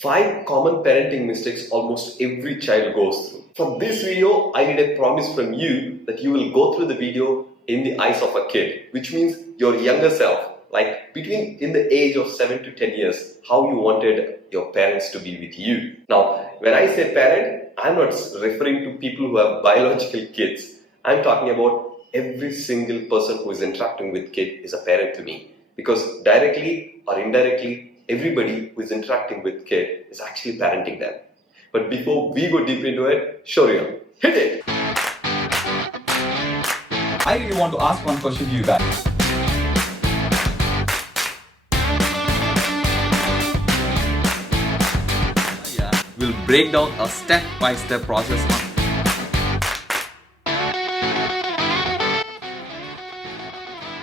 5 common parenting mistakes almost every child goes through. For this video, I need a promise from you that you will go through the video in the eyes of a kid, which means your younger self, like in the age of 7 to 10 years, how you wanted your parents to be with you. Now, when I say parent, I'm not referring to people who have biological kids. I'm talking about every single person who is interacting with kid is a parent to me. Because directly or indirectly, everybody who is interacting with kid is actually parenting them. But before we go deep into it, Shorya, hit it! I really want to ask one question to you guys. We'll break down a step-by-step process.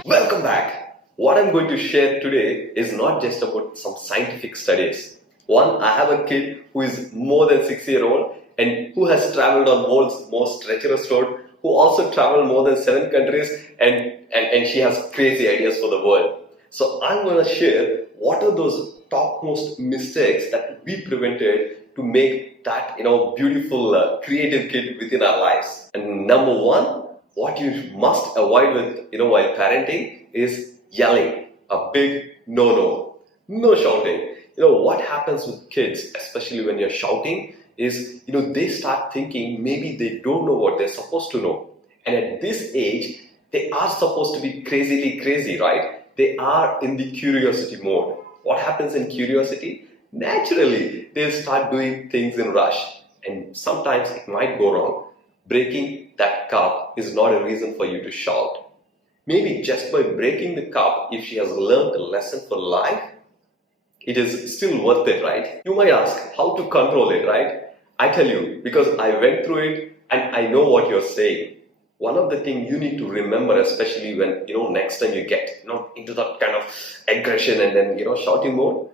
Welcome back. What I'm going to share today is not just about some scientific studies. One, I have a kid who is more than 6-year-old and who has traveled on world's most treacherous road, who also traveled more than 7 countries and she has crazy ideas for the world. So I'm going to share what are those topmost mistakes that we prevented to make that beautiful creative kid within our lives. And number one, what you must avoid with while parenting is yelling. A big no. No shouting. What happens with kids, especially when you're shouting, is they start thinking maybe they don't know what they're supposed to know. And at this age, they are supposed to be crazily crazy, right? They are in the curiosity mode. What happens in curiosity? Naturally, they'll start doing things in rush. And sometimes it might go wrong. Breaking that cup is not a reason for you to shout. Maybe just by breaking the cup, if she has learned a lesson for life, it is still worth it, right? You might ask, how to control it, right? I tell you, because I went through it and I know what you're saying. One of the things you need to remember, especially when, next time you get, into that kind of aggression and then, shouting mode,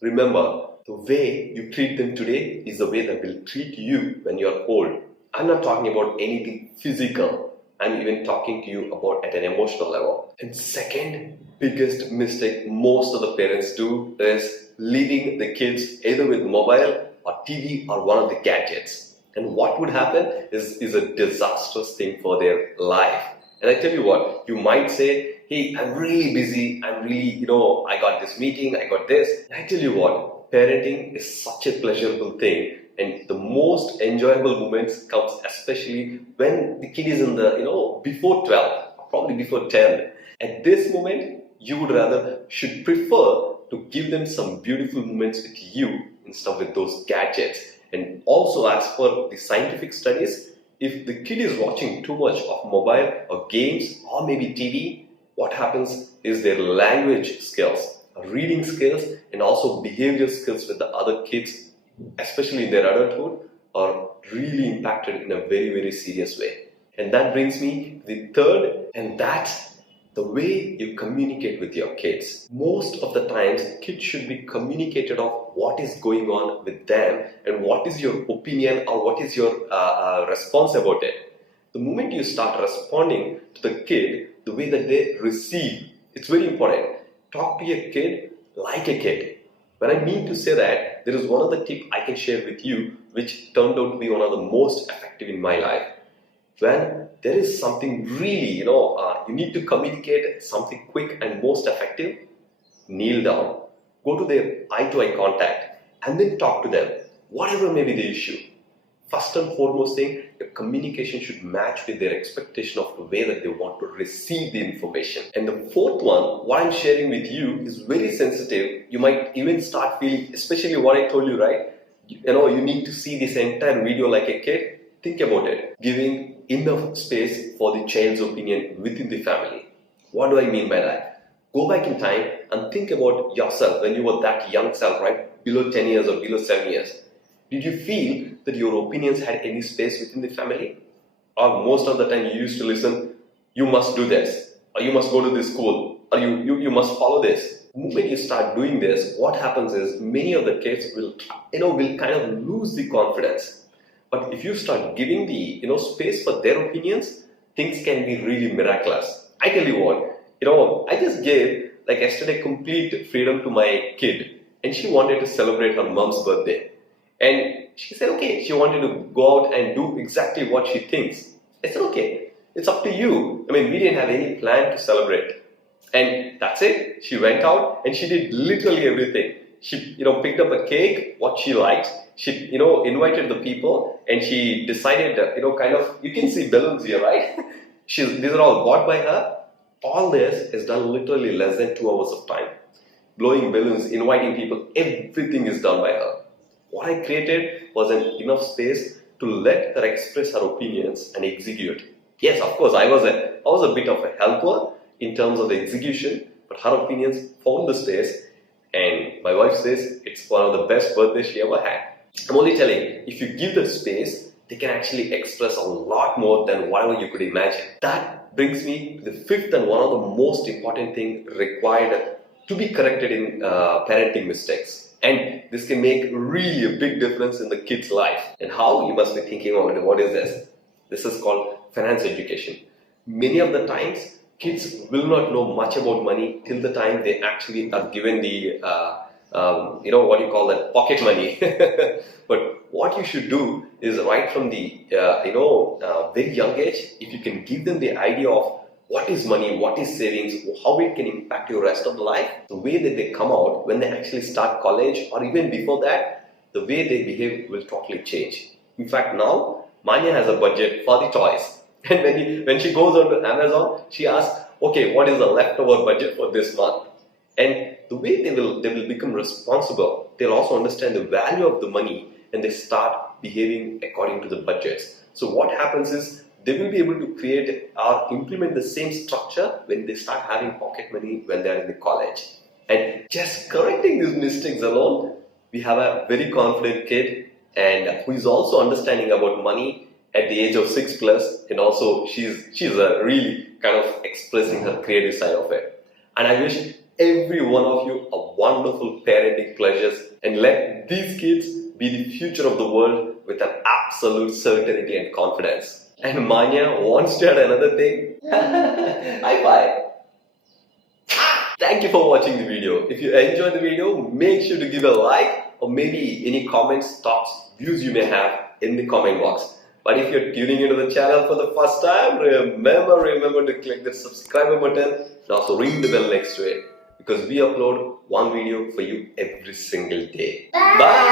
remember, the way you treat them today is the way that will treat you when you're old. I'm not talking about anything physical. I'm even talking to you about at an emotional level. And second biggest mistake most of the parents do is leaving the kids either with mobile or TV or one of the gadgets. And what would happen is a disastrous thing for their life. And I tell you what, you might say, hey, I'm really busy. I'm really, I got this meeting, I got this. And I tell you what, parenting is such a pleasurable thing. And the most enjoyable moments comes especially when the kid is in the, before 12, probably before 10. At this moment, you should prefer to give them some beautiful moments with you instead of with those gadgets. And also, as per the scientific studies, if the kid is watching too much of mobile or games or maybe TV, what happens is their language skills, reading skills, and also behavior skills with the other kids, especially in their adulthood, are really impacted in a very, very serious way. And that brings me to the third, and that's the way you communicate with your kids. Most of the times, kids should be communicated of what is going on with them and what is your opinion or what is your response about it. The moment you start responding to the kid the way that they receive, it's very important. Talk to your kid like a kid. When I mean to say that, there is one other tip I can share with you which turned out to be one of the most effective in my life. When there is something really, you need to communicate something quick and most effective, kneel down, go to their eye-to-eye contact, and then talk to them, whatever may be the issue. First and foremost thing, your communication should match with their expectation of the way that they want to receive the information. And the fourth one, what I'm sharing with you is very sensitive. You might even start feeling, especially what I told you, right? You need to see this entire video like a kid. Think about it. Giving enough space for the child's opinion within the family. What do I mean by that? Go back in time and think about yourself when you were that young self, right? Below 10 years or below 7 years. Did you feel that your opinions had any space within the family? Or most of the time you used to listen, you must do this, or you must go to this school, or you must follow this. The moment you start doing this, what happens is many of the kids will kind of lose the confidence. But if you start giving the space for their opinions, things can be really miraculous. I tell you what, I just gave, like yesterday, complete freedom to my kid. and she wanted to celebrate her mom's birthday. And she said, okay, she wanted to go out and do exactly what she thinks. I said, okay, it's up to you. I mean, we didn't have any plan to celebrate. And that's it. She went out and she did literally everything. She, picked up a cake, what she liked. She, invited the people, and she decided, you can see balloons here, right? These are all bought by her. All this is done literally less than 2 hours of time. Blowing balloons, inviting people, everything is done by her. What I created was enough space to let her express her opinions and execute. Yes, of course, I was a bit of a helper in terms of the execution, but her opinions found the space, and my wife says it's one of the best birthdays she ever had. I'm only telling, if you give the space, they can actually express a lot more than whatever you could imagine. That brings me to the fifth and one of the most important things required to be corrected in parenting mistakes. And this can make really a big difference in the kid's life. And how? You must be thinking, oh, what is this? This is called finance education. Many of the times, kids will not know much about money till the time they actually are given the, pocket money. But what you should do is right from the, very young age, if you can give them the idea of what is money, what is savings, how it can impact your rest of the life, the way that they come out when they actually start college or even before that, the way they behave will totally change. In fact, now, Manya has a budget for the toys. And when she goes on to Amazon, she asks, okay, what is the leftover budget for this month? And the way they will become responsible, they'll also understand the value of the money and they start behaving according to the budgets. So what happens is they will be able to create or implement the same structure when they start having pocket money when they are in the college. And just correcting these mistakes alone, we have a very confident kid and who is also understanding about money at the age of 6+, and also she's really kind of expressing her creative side of it. And I wish every one of you a wonderful parenting pleasures, and let these kids be the future of the world with an absolute certainty and confidence. And Manya wants to add another thing. High five! Thank you for watching the video. If you enjoyed the video, make sure to give a like, or maybe any comments, thoughts, views you may have in the comment box. But if you're tuning into the channel for the first time, remember to click the subscribe button and also ring the bell next to it, because we upload one video for you every single day. Bye!